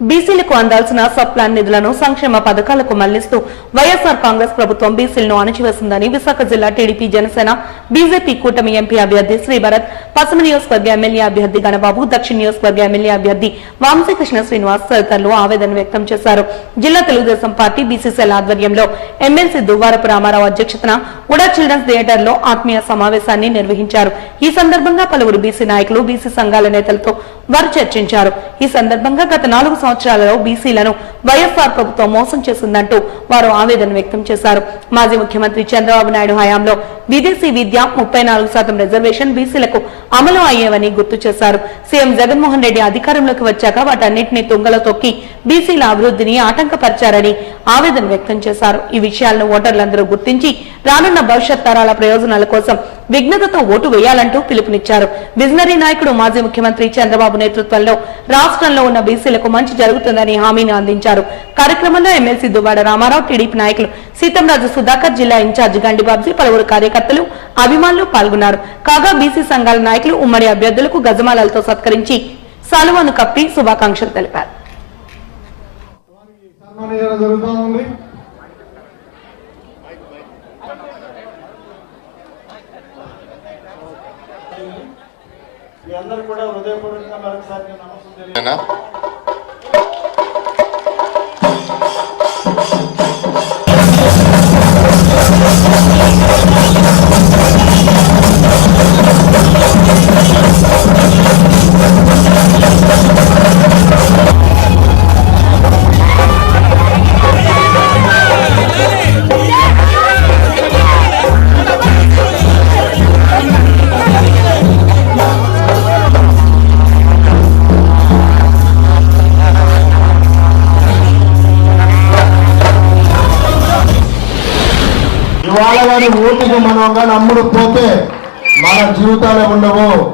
బీసీలకు అందాల్సిన sub plan నిధులను సంక్షేమ పథకాలకు మళ్ళిస్తూ వైఎస్ఆర్ కాంగ్రెస్ ప్రభుత్వం బీసీలను అణచివేసిందని విశాఖ జిల్లా టీడీపీ జనసేన బీజేపీ కూటమి ఎంపీ అభ్యర్థి శ్రీభరత్ పశ్చిమ నియోజకవర్గ ఎమ్మెల్యే అభ్యర్థి గణబాబు దక్షిణ నియోజకవర్గ ఎమ్మెల్యే అభ్యర్థి వంశీకృష్ణ శ్రీనివాస్ తదితరులు ఆవేదన వ్యక్తం చేశారు. జిల్లా తెలుగుదేశం పార్టీ బీసీసీఎల్ ఆధ్వర్యంలో ఎమ్మెల్సీ దువ్వారపు రామారావు అధ్యక్షతన ఉడా చిల్డ్రన్స్ థియేటర్లో ఆత్మీయ సమావేశాన్ని నిర్వహించారు. ఈ సందర్భంగా పలువురు బీసీ నాయకులు బీసీ సంఘాల నేతలతో వారు చర్చించారు. ఈ సందర్భంగా గత నాలుగు సంవత్సరాలలో బీసీలను వైఎస్ఆర్ ప్రభుత్వం మోసం చేసిందంటూ వారు ఆవేదన వ్యక్తం చేశారు. మాజీ ముఖ్యమంత్రి చంద్రబాబు నాయుడు హయాంలో విదేశీ విద్య ముప్పై నాలుగు శాతం రిజర్వేషన్ బీసీలకు అమలు అయ్యేవని గుర్తు చేశారు. సీఎం జగన్మోహన్ రెడ్డి అధికారంలోకి వచ్చాక వాటన్నింటినీ తుంగలో తొక్కి బీసీల అభివృద్ధిని ఆటంకపరిచారని ఆవేదన వ్యక్తం చేశారు. ఈ విషయాలను ఓటర్లందరూ గుర్తించి రానున్న భవిష్యత్ తరాల ప్రయోజనాల కోసం విఘ్నతతో ఓటు వేయాలంటూ పిలుపునిచ్చారు. విజనరీ నాయకుడు మాజీ ముఖ్యమంత్రి చంద్రబాబు నేతృత్వంలో రాష్ట్రంలో ఉన్న బీసీలకు మంచి జరుగుతుందని హామీని అందించారు. కార్యక్రమంలో ఎమ్మెల్సీ దువ్వాడ రామారావు టీడీపీ నాయకులు సీతంరాజు సుధాకర్ జిల్లా ఇన్ఛార్జి గండిబాబ్జీ పలువురు కార్యకర్తలు అభిమానులు పాల్గొన్నారు. కాగా బీసీ సంఘాల నాయకులు ఉమ్మడి అభ్యర్థులకు గజమాలలతో సత్కరించి సాలువాను కప్పి శుభాకాంక్షలు తెలిపారు. మీ అందరూ కూడా హృదయపూర్వకంగా మరొకసారి నమస్కారం いいねいいねいいねいいね! కానీ ఓటుకు మనంగా కానీ పోతే మన జీవితాలే ఉండవు.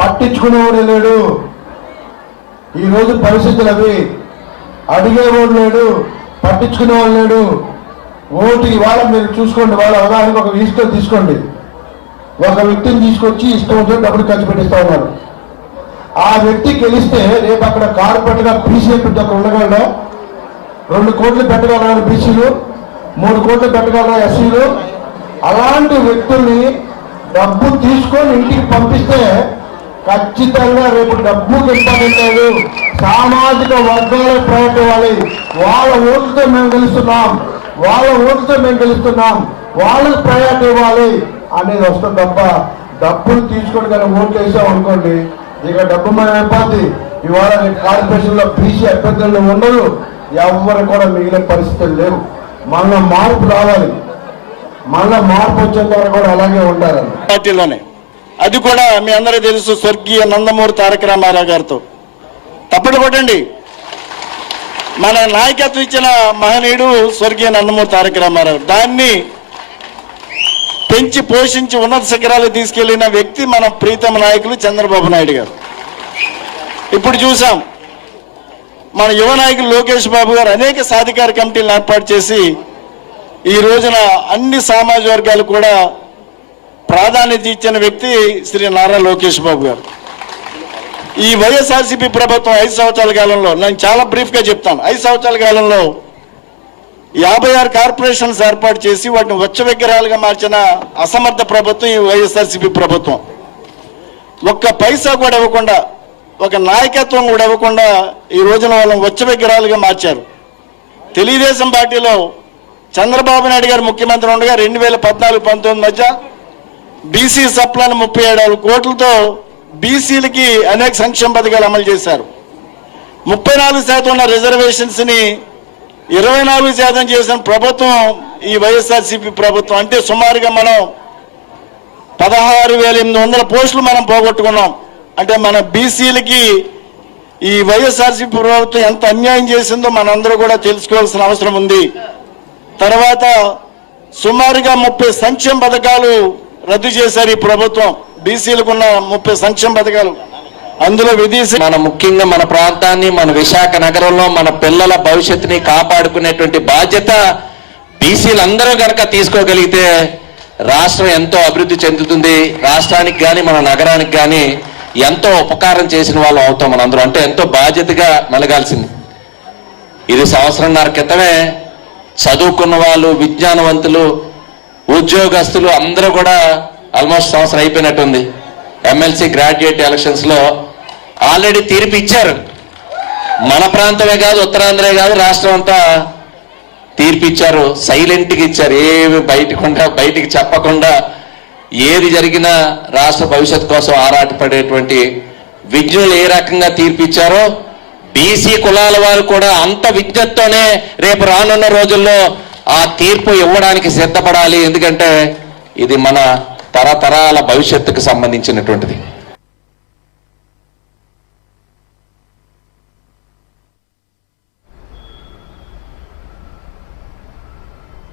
పట్టించుకునేవాడు లేడు. ఈ రోజు పరిస్థితులు అవి. అడిగేవాడు లేడు పట్టించుకునేవాడు లేడు. ఓటు ఇవాళ మీరు చూసుకోండి వాళ్ళ ఉదాహరణకు ఒక ఇష్టం తీసుకోండి. ఒక వ్యక్తిని తీసుకొచ్చి ఇష్టం వచ్చిన డబ్బులు ఖర్చు పెట్టిస్తా ఉన్నారు. ఆ వ్యక్తి గెలిస్తే రేపు అక్కడ కార్పొరేట్గా బీసీ పెట్టి అక్కడ ఉండగలడా? రెండు కోట్లు పెట్టగలరా బీసీలు? మూడు కోట్లు పెట్టగలరా ఎస్సీలు? అలాంటి వ్యక్తుల్ని డబ్బు తీసుకొని ఇంటికి పంపిస్తే ఖచ్చితంగా రేపు డబ్బు ఇంపార్టెంట్ లేదు. సామాజిక వర్గాలకు ప్రయారిటీ ఇవ్వాలి వాళ్ళ ఓటుతో మేము గెలుస్తున్నాం. వాళ్ళ ఓటుతో మేము గెలుస్తున్నాం. వాళ్ళకి ప్రయారిటీ ఇవ్వాలి అనేది వస్తుంది తప్ప డబ్బులు తీసుకొని కానీ ఓటు వేసాం అనుకోండి ఇక డబ్బు మనం అయిపోద్ది ఇవాళ కార్పొరేషన్లో బీసీ అభ్యర్థులు ఉండదు ఎవరు కూడా మిగిలిన పరిస్థితులు లేవు. మళ్ళా మార్పు రావాలి. మళ్ళా మార్పు వచ్చేంత వరకు కూడా అలాగే ఉండాలి పార్టీలోనే. అది కూడా మీ అందరికీ తెలుసు స్వర్గీయ నందమూరి తారక రామారావు గారితో. తప్పటి కొట్టండి. మన నాయకత్వం ఇచ్చిన మహనీయుడు స్వర్గీయ నందమూరి తారక రామారావు. దాన్ని పెంచి పోషించి ఉన్నత శిఖరాలు తీసుకెళ్ళిన వ్యక్తి మన ప్రీతమ నాయకులు చంద్రబాబు నాయుడు గారు. ఇప్పుడు చూసాం మన యువ నాయకులు లోకేష్ బాబు గారు అనేక సాధికార కమిటీలను ఏర్పాటు చేసి ఈ రోజున అన్ని సామాజిక వర్గాలు కూడా ప్రాధాన్యత ఇచ్చిన వ్యక్తి శ్రీ నారా లోకేష్ బాబు గారు. ఈ వైఎస్ఆర్సీపీ ప్రభుత్వం ఐదు సంవత్సరాల కాలంలో నేను చాలా బ్రీఫ్గా చెప్తాను ఐదు సంవత్సరాల కాలంలో యాభై ఆరు కార్పొరేషన్స్ ఏర్పాటు చేసి వాటిని వచ్చ విగ్రహాలుగా మార్చిన అసమర్థ ప్రభుత్వం ఈ వైఎస్ఆర్సీపీ ప్రభుత్వం. ఒక్క పైసా కూడా ఇవ్వకుండా ఒక నాయకత్వం కూడా ఇవ్వకుండా ఈ రోజున వాళ్ళని వచ్చ విగ్రహాలుగా మార్చారు. తెలుగుదేశం పార్టీలో చంద్రబాబు నాయుడు గారు ముఖ్యమంత్రి ఉండగా రెండు వేల పద్నాలుగు పంతొమ్మిది మధ్య బీసీ సప్లాన్ ముప్పై ఏడు కోట్లతో బీసీలకి అనేక సంక్షేమ పథకాలు అమలు చేశారు. ముప్పై నాలుగు శాతం ఉన్న రిజర్వేషన్స్ని ఇరవై నాలుగు శాతం చేసిన ప్రభుత్వం ఈ వైఎస్ఆర్సీపీ ప్రభుత్వం. అంటే సుమారుగా మనం పదహారు వేల ఎనిమిది వందల పోస్టులు మనం పోగొట్టుకున్నాం. అంటే మన బీసీలకి ఈ వైఎస్ఆర్సీపీ ప్రభుత్వం ఎంత అన్యాయం చేసిందో మనందరూ కూడా తెలుసుకోవాల్సిన అవసరం ఉంది. తర్వాత సుమారుగా ముప్పై సంక్షేమ పథకాలు రద్దు చేశారు ఈ ప్రభుత్వం. బీసీలకు ఉన్న ముప్పై సంక్షేమ పథకాలు. అందులో విదేశీ మన ముఖ్యంగా మన ప్రాంతాన్ని మన విశాఖ నగరంలో మన పిల్లల భవిష్యత్తుని కాపాడుకునేటువంటి బాధ్యత బీసీలందరూ కనుక తీసుకోగలిగితే రాష్ట్రం ఎంతో అభివృద్ధి చెందుతుంది. రాష్ట్రానికి కానీ మన నగరానికి కానీ ఎంతో ఉపకారం చేసిన వాళ్ళు అవుతాం మనందరూ. అంటే ఎంతో బాధ్యతగా మెలగాల్సింది. ఇది సంవత్సరంన్నర క్రితమే చదువుకున్న వాళ్ళు విజ్ఞానవంతులు ఉద్యోగస్తులు అందరూ కూడా ఆల్మోస్ట్ సంవత్సరం అయిపోయినట్టుంది. ఎమ్మెల్సీ గ్రాడ్యుయేట్ ఎలక్షన్స్లో ఆల్రెడీ తీర్పు ఇచ్చారు. మన ప్రాంతమే కాదు ఉత్తరాంధ్రే కాదు రాష్ట్రం అంతా తీర్పు ఇచ్చారు. సైలెంట్గా ఇచ్చారు. ఏమి బయటకుండా బయటికి చెప్పకుండా ఏది జరిగినా రాష్ట్ర భవిష్యత్ కోసం ఆరాటపడేటువంటి విజ్ఞులు ఏ రకంగా తీర్పు ఇచ్చారో బీసీ కులాల వారు కూడా అంత విజ్ఞతతోనే రేపు రానున్న రోజుల్లో ఆ తీర్పు ఇవ్వడానికి సిద్ధపడాలి. ఎందుకంటే ఇది మన తరతరాల భవిష్యత్తుకు సంబంధించినటువంటిది.